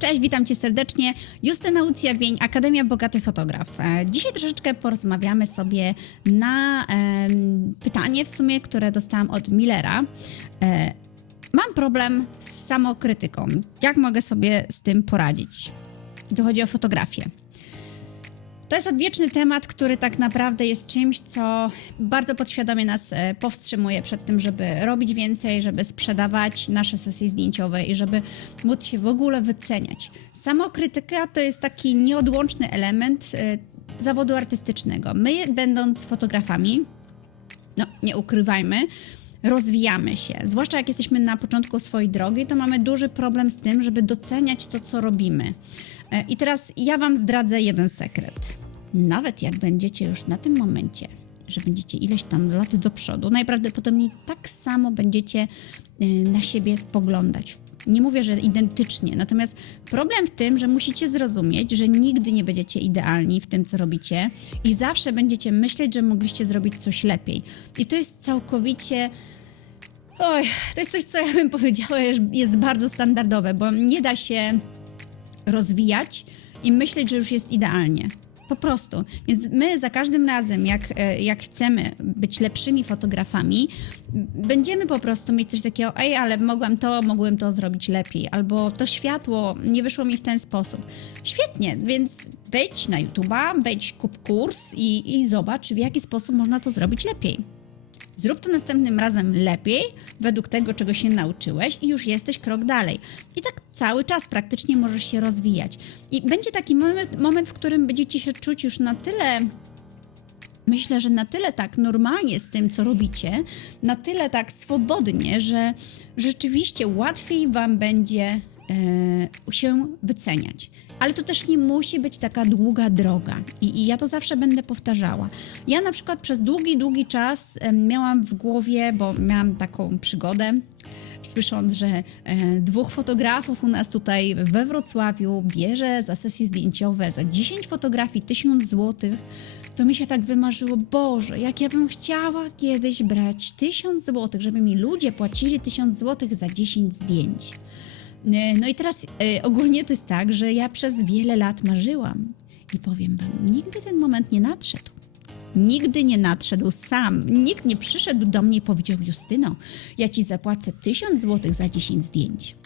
Cześć, witam Cię serdecznie. Justyna Ucjawień, Akademia Bogaty Fotograf. E, Dzisiaj troszeczkę porozmawiamy sobie na pytanie w sumie, które dostałam od Millera. E, mam problem z samokrytyką. Jak mogę sobie z tym poradzić? I tu chodzi o fotografię. To jest odwieczny temat, który tak naprawdę jest czymś, co bardzo podświadomie nas e, powstrzymuje przed tym, żeby robić więcej, żeby sprzedawać nasze sesje zdjęciowe i żeby móc się w ogóle wyceniać. Samokrytyka to jest taki nieodłączny element e, zawodu artystycznego. My, będąc fotografami, no nie ukrywajmy, rozwijamy się. Zwłaszcza jak jesteśmy na początku swojej drogi, to mamy duży problem z tym, żeby doceniać to, co robimy. E, I teraz ja Wam zdradzę jeden sekret. Nawet jak będziecie już na tym momencie, że będziecie ileś tam lat do przodu, najprawdopodobniej tak samo będziecie e, na siebie spoglądać. Nie mówię, że identycznie, natomiast problem w tym, że musicie zrozumieć, że nigdy nie będziecie idealni w tym, co robicie i zawsze będziecie myśleć, że mogliście zrobić coś lepiej. I to jest całkowicie Oj, to jest coś, co ja bym powiedziała, jest bardzo standardowe, bo nie da się rozwijać i myśleć, że już jest idealnie. Po prostu. Więc my za każdym razem, jak, e, jak chcemy być lepszymi fotografami, będziemy po prostu mieć coś takiego, ej, ale mogłem to, mogłem to zrobić lepiej, albo to światło nie wyszło mi w ten sposób. Świetnie, więc wejdź na YouTube'a, wejdź kup kurs i, i zobacz, w jaki sposób można to zrobić lepiej. Zrób to następnym razem lepiej, według tego, czego się nauczyłeś, i już jesteś krok dalej. I tak cały czas praktycznie możesz się rozwijać. I będzie taki moment, moment w którym będziecie się czuć już na tyle myślę, że na tyle tak normalnie z tym, co robicie, na tyle tak swobodnie, że rzeczywiście łatwiej Wam będzie e, się wyceniać. Ale to też nie musi być taka długa droga. I, I ja to zawsze będę powtarzała. Ja na przykład przez długi, długi czas miałam w głowie, bo miałam taką przygodę, słysząc, że e, dwóch fotografów u nas tutaj we Wrocławiu bierze za sesje zdjęciowe za 10 fotografii 1000 złotych, to mi się tak wymarzyło, Boże, jak ja bym chciała kiedyś brać 1000 złotych, żeby mi ludzie płacili 1000 złotych za 10 zdjęć. E, No i teraz e, ogólnie to jest tak, że ja przez wiele lat marzyłam i powiem wam, nigdy ten moment nie nadszedł. Nigdy nie nadszedł sam. Nikt nie przyszedł do mnie i powiedział: Justyno, ja ci zapłacę 1000 złotych za 10 zdjęć.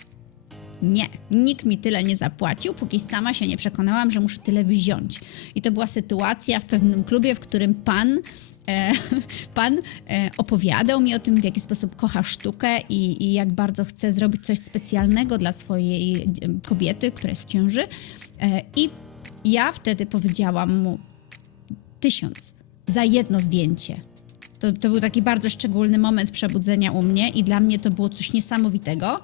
Nie, nikt mi tyle nie zapłacił, póki sama się nie przekonałam, że muszę tyle wziąć. I to była sytuacja w pewnym klubie, w którym pan. E, pan e, opowiadał mi o tym, w jaki sposób kocha sztukę i, i jak bardzo chce zrobić coś specjalnego dla swojej e, kobiety, która jest w ciąży. E, I ja wtedy powiedziałam mu tysiąc za jedno zdjęcie. To, to był taki bardzo szczególny moment przebudzenia u mnie i dla mnie to było coś niesamowitego.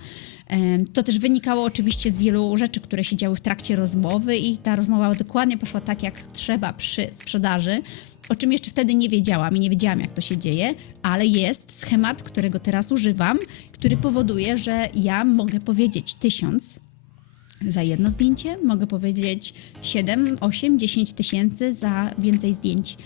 To też wynikało oczywiście z wielu rzeczy, które się działy w trakcie rozmowy i ta rozmowa dokładnie poszła tak, jak trzeba przy sprzedaży, o czym jeszcze wtedy nie wiedziałam i nie wiedziałam, jak to się dzieje, ale jest schemat, którego teraz używam, który powoduje, że ja mogę powiedzieć tysiąc za jedno zdjęcie, mogę powiedzieć 7, 8, 10 tysięcy za więcej zdjęć.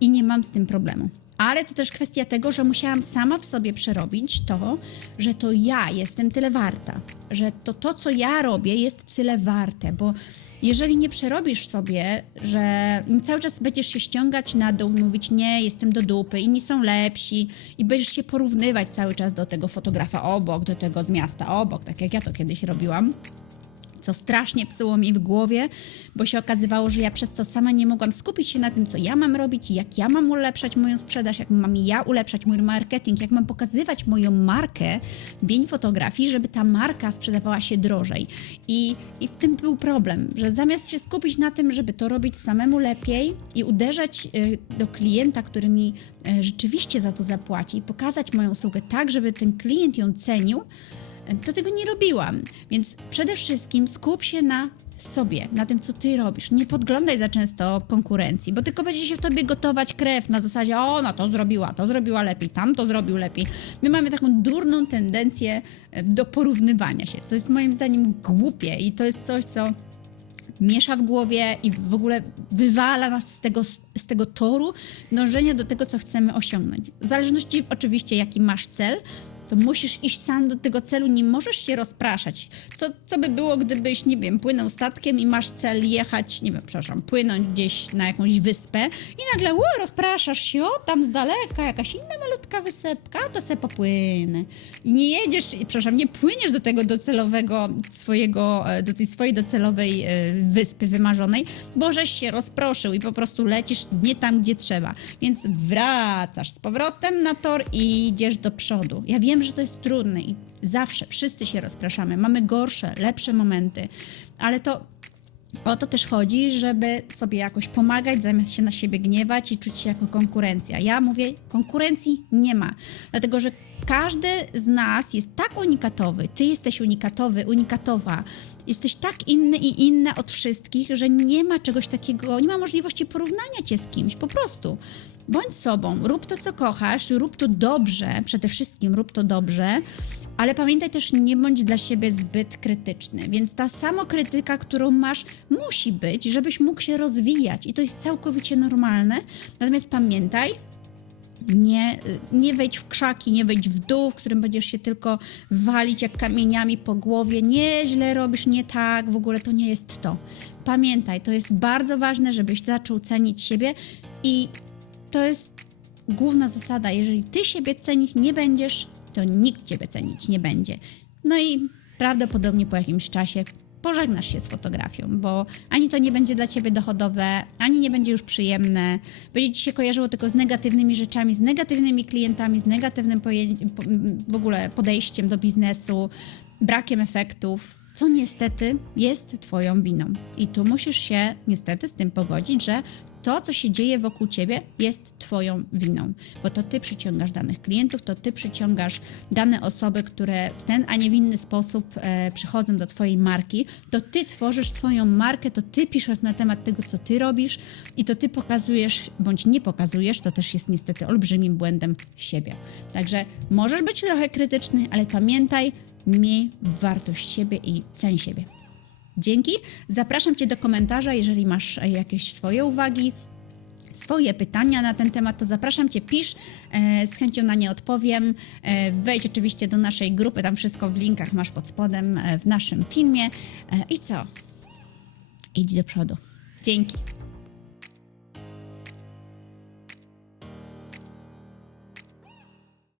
I nie mam z tym problemu. Ale to też kwestia tego, że musiałam sama w sobie przerobić to, że to ja jestem tyle warta, że to, to co ja robię, jest tyle warte, bo jeżeli nie przerobisz sobie, że cały czas będziesz się ściągać na dół, mówić nie, jestem do dupy, inni są lepsi i będziesz się porównywać cały czas do tego fotografa obok, do tego z miasta obok, tak jak ja to kiedyś robiłam, co strasznie psuło mi w głowie, bo się okazywało, że ja przez to sama nie mogłam skupić się na tym, co ja mam robić, jak ja mam ulepszać moją sprzedaż, jak mam ja ulepszać mój marketing, jak mam pokazywać moją markę w dzień fotografii, żeby ta marka sprzedawała się drożej. I, I w tym był problem, że zamiast się skupić na tym, żeby to robić samemu lepiej i uderzać y, do klienta, który mi y, rzeczywiście za to zapłaci pokazać moją usługę tak, żeby ten klient ją cenił, to tego nie robiłam. Więc przede wszystkim skup się na sobie, na tym, co ty robisz. Nie podglądaj za często konkurencji, bo tylko będzie się w tobie gotować krew na zasadzie, o, no to zrobiła, to zrobiła lepiej, tam to zrobił lepiej. My mamy taką durną tendencję e, do porównywania się, co jest moim zdaniem głupie i to jest coś, co miesza w głowie i w ogóle wywala nas z tego, z tego toru dążenia do tego, co chcemy osiągnąć. W zależności oczywiście, jaki masz cel, to musisz iść sam do tego celu, nie możesz się rozpraszać. Co, co by było, gdybyś, nie wiem, płynął statkiem i masz cel jechać, nie wiem, przepraszam, płynąć gdzieś na jakąś wyspę i nagle, o, rozpraszasz się, o, tam z daleka jakaś inna malutka wysepka, to se popłynę. I nie jedziesz, przepraszam, nie płyniesz do tego docelowego swojego, e, do tej swojej docelowej e, wyspy wymarzonej, bo żeś się rozproszył i po prostu lecisz nie tam, gdzie trzeba. Więc wracasz z powrotem na tor i idziesz do przodu. Ja wiem, że to jest trudne i zawsze wszyscy się rozpraszamy. Mamy gorsze, lepsze momenty, ale to o to też chodzi, żeby sobie jakoś pomagać, zamiast się na siebie gniewać i czuć się jako konkurencja. Ja mówię, konkurencji nie ma, dlatego że każdy z nas jest tak unikatowy, ty jesteś unikatowy, unikatowa, jesteś tak inny i inna od wszystkich, że nie ma czegoś takiego, nie ma możliwości porównania cię z kimś, po prostu. Bądź sobą, rób to, co kochasz, rób to dobrze, przede wszystkim rób to dobrze, ale pamiętaj też, nie bądź dla siebie zbyt krytyczny, więc ta samokrytyka, którą masz, musi być, żebyś mógł się rozwijać i to jest całkowicie normalne. Natomiast pamiętaj, nie, nie wejdź w krzaki, nie wejdź w dół, w którym będziesz się tylko walić jak kamieniami po głowie. Nie, źle robisz, nie tak, w ogóle to nie jest to. Pamiętaj, to jest bardzo ważne, żebyś zaczął cenić siebie i to jest główna zasada. Jeżeli ty siebie cenić nie będziesz, to nikt ciebie cenić nie będzie. No i prawdopodobnie po jakimś czasie pożegnasz się z fotografią, bo ani to nie będzie dla ciebie dochodowe, ani nie będzie już przyjemne. Będzie ci się kojarzyło tylko z negatywnymi rzeczami, z negatywnymi klientami, z negatywnym w ogóle podejściem do biznesu, brakiem efektów, co niestety jest twoją winą. I tu musisz się niestety z tym pogodzić, że to, co się dzieje wokół ciebie, jest Twoją winą, bo to Ty przyciągasz danych klientów, to Ty przyciągasz dane osoby, które w ten, a nie w inny sposób e, przychodzą do Twojej marki, to Ty tworzysz swoją markę, to Ty piszesz na temat tego, co Ty robisz i to Ty pokazujesz, bądź nie pokazujesz, to też jest niestety olbrzymim błędem siebie. Także możesz być trochę krytyczny, ale pamiętaj, miej wartość siebie i ceń siebie. Dzięki. Zapraszam Cię do komentarza, jeżeli masz e, jakieś swoje uwagi, swoje pytania na ten temat, to zapraszam Cię, pisz, e, z chęcią na nie odpowiem. E, wejdź oczywiście do naszej grupy, tam wszystko w linkach masz pod spodem w naszym filmie. I co? Idź do przodu. Dzięki.